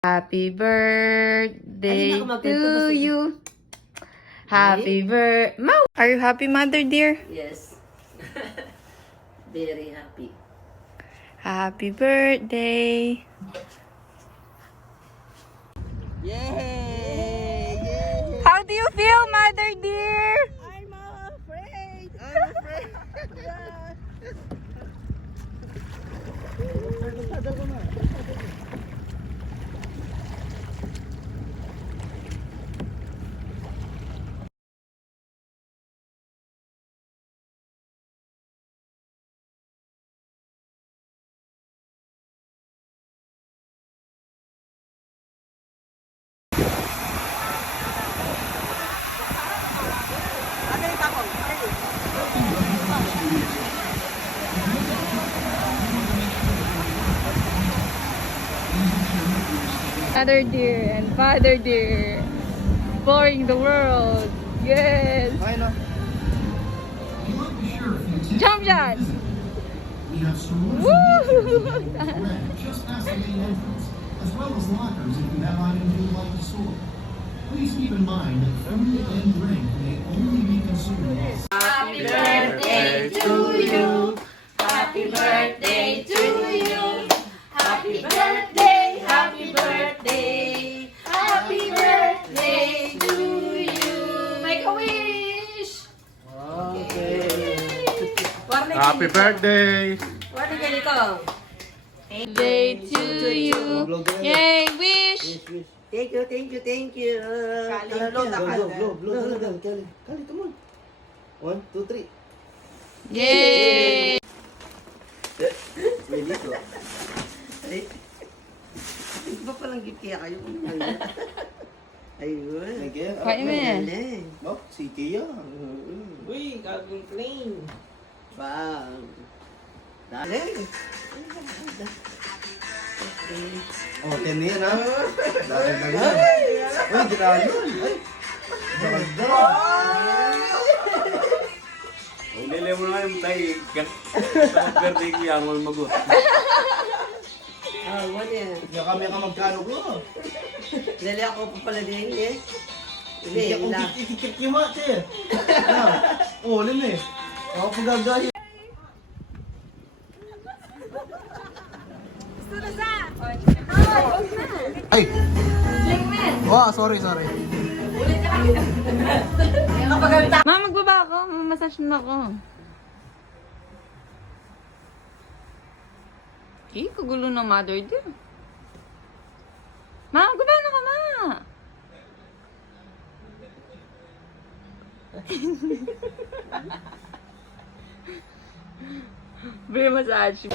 Happy birthday to you. Happy birthday. Mau! Are you happy, mother dear? Yes. Very happy. Happy birthday. Yay! Yay! How do you feel, mother dear? I'm afraid. I'm afraid. Mother dear and father dear. Exploring the world. Yes. Jump shot. We have stores Woo! just past the main entrance, as well as lockers if you have items you would like to store. Please keep in mind that food and drink may only be consumed while Happy birthday to you. Happy birthday to you. Happy birthday. Happy birthday. Happy birthday to you. Make a wish. Happy birthday! What is it called? Birthday to you. Yay, wish. Thank you, thank you, thank you. Kali, come on. 1, 2, 3. Yay. May dito. Ay, iba palang gift kaya kayo. Ayun. May kaya. Kain mo yan. Galing. Oh, si Kia. Uy, gagawin clean. Bang. Galing. Oh, 10 na yan ha. Dadagdag yan. Uy, ginalo. Ay. Maganda. Nilay mo na yung tayo. Sa birthday ko yan, magot. Ah, wala yan. Kaya kami ka magkano ko. Dali ako pa pala din eh. Hindi, Hindi ako wala. kikikip yung mati eh. Oh, lim eh. Ako pagagaya. Ay! Oh, sorry. Ma, magbaba ako. Mamasage na ako. Eh, kagulo ng mother dear. Ma, magbaba na ka, ma. Free massage.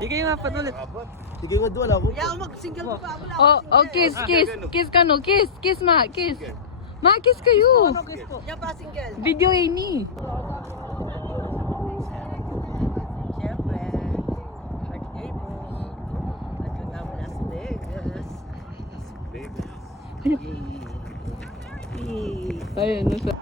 Sige, mapatulit. Sige, wala ako. Kaya ako mag-single pa ako lang. Oh, kiss. Kiss ka no, kiss. Kiss, ma, kiss. Ma, kiss kayo. Yan pa single. Video ini. Siyempre. Birthday mo. At yun ang Las Vegas. Ayun, nasa.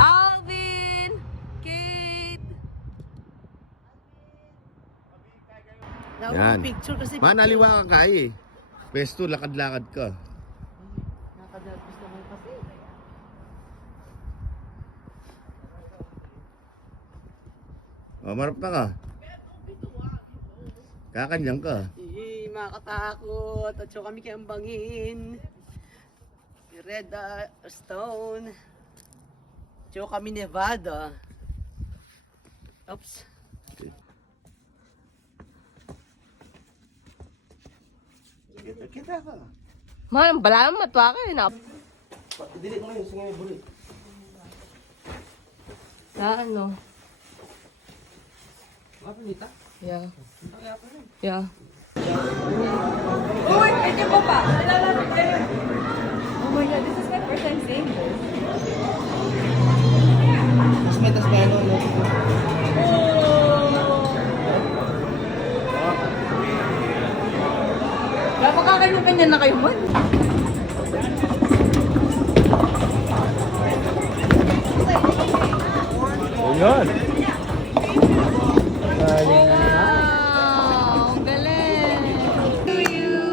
Alvin! Kate! Yan. Picture kasi. Manaliwa ka kaya eh. Pwesto, lakad-lakad ka. Nakadalpos naman kasi. Oh, marap na ka. Kakanyang ka. Makatakot. At so kami kayang bangin. Red Stone. So kami Nevada. Oops. Kita ka. Man, bala mo matwa ka na. Dili mo yun, sige may bulit. Sa ano? Yeah. Yeah. Oh, wait, pwede mo pa. Oh my God, this is my first time seeing this. Mas may tas may ano, no? Napakakanya-kanya na kayo man. Ayan. Wow! Galing! To you.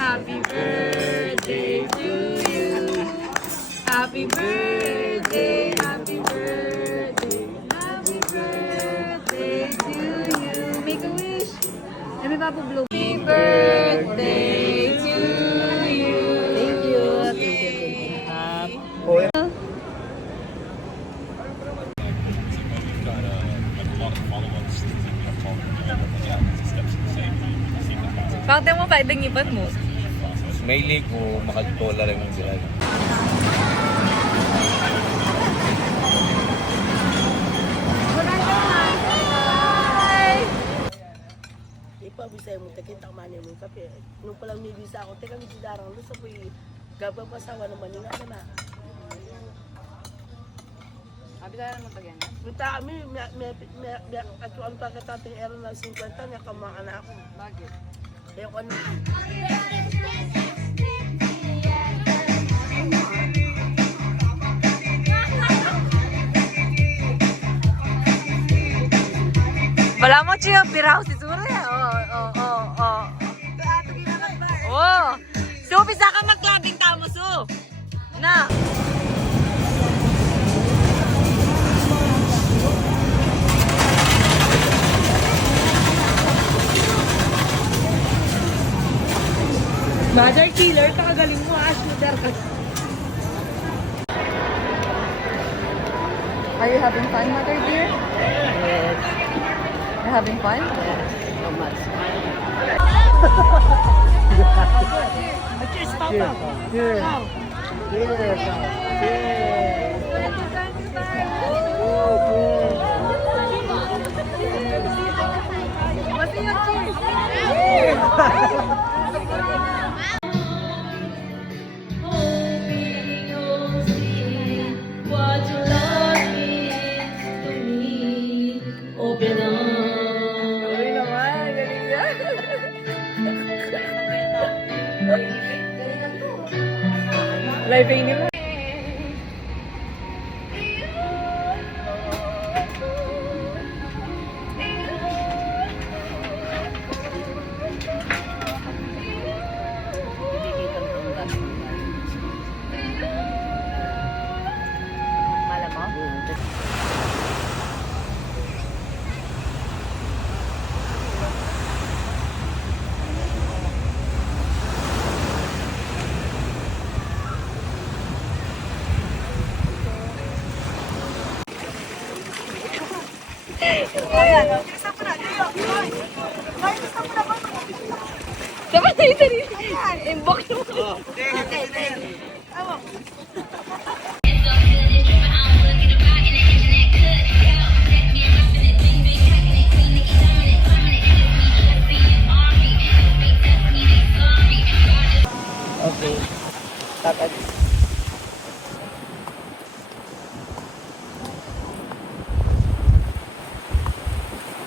Happy birthday to you. Happy birthday, happy birthday, happy birthday to you. Make a wish. Let me Papa blow. Happy birthday to you. Thank you. Oh, yeah. Pakita mo pa, idang iban mo. May lig mo, makagtola rin ng sila. Ipa bisay mo takin tak mani mo kape nung palang may bisa ako teka mi darang lu sa puy gaba pasawa naman nga na Abi tayo naman pag yan. Minta kami may atuan pa katating era na 50 niya kamang anak ko. Bakit? Eh kung ano Wala mo siya, piraw si Sura. Oh. So, bisa ka mag-clubbing tamo, so. Na. Mother killer kakagaling mo Ash Mother ka. Are you having fun, Mother dear? Yes. You're having fun? So much. Cheers, Papa. Cheers. Wow. Cheers. What's your cheers? Galing naman, galing na. Live ini mo. Malam mo? Dapat tayo tadi. Inbox mo. Okay. Tatag.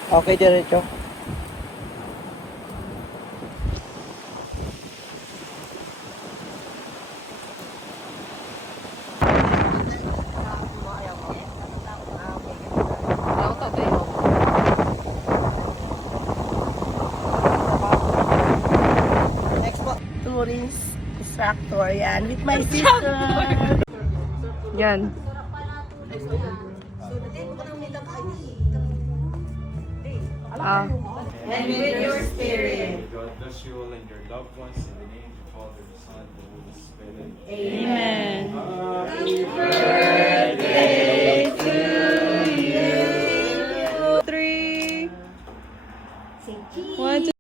Okay, diretso. Ako tatay mo. Next po, tourist instructor yan with my sister. Yan. Ah. And with your spirit. God bless you all and your loved ones in the name of the Father, the Son, and the Holy Spirit. Amen. Happy Birthday to you. 3. 1, 2.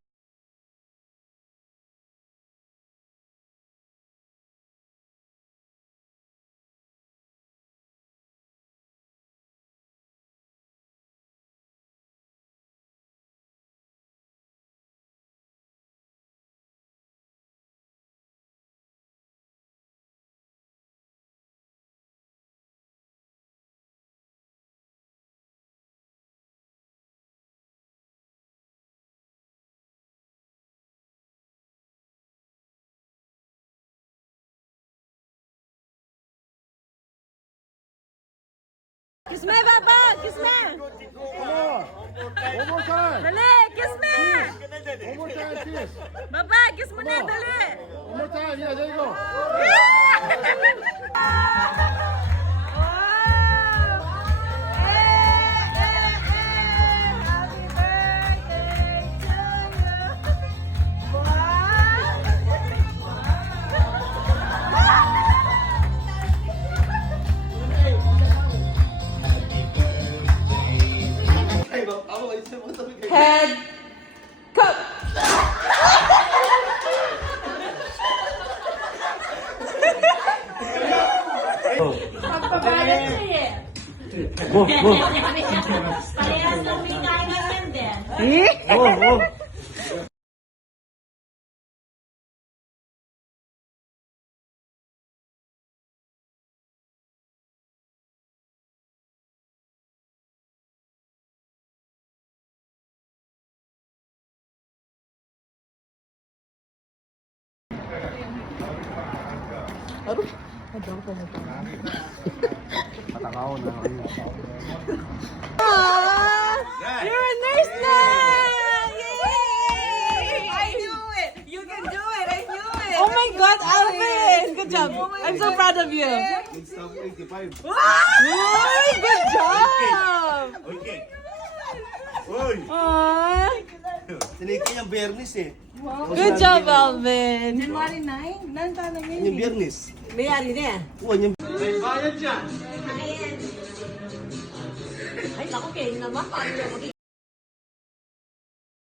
Kiss me, Papa! Kiss me! One more time. Dali! Kiss me! One more time, kiss. Papa, kiss mo na! Dali! One more time. Yeah, there you go. Head. Cut. Parehas lang may kailangan din. You're a nurse now! Yay! I knew it! You can do it! I knew it! Oh my God, Alvin! Good job! I'm so proud of you! Stop 85. Wow! Good job! Okay. Uy! Aww! Tinigil yung Bernis eh. Good job, Alvin! January 9? Nanta na Yung Bernis. Mayari na. Oo, yung Ay, naku, kayo naman. Paano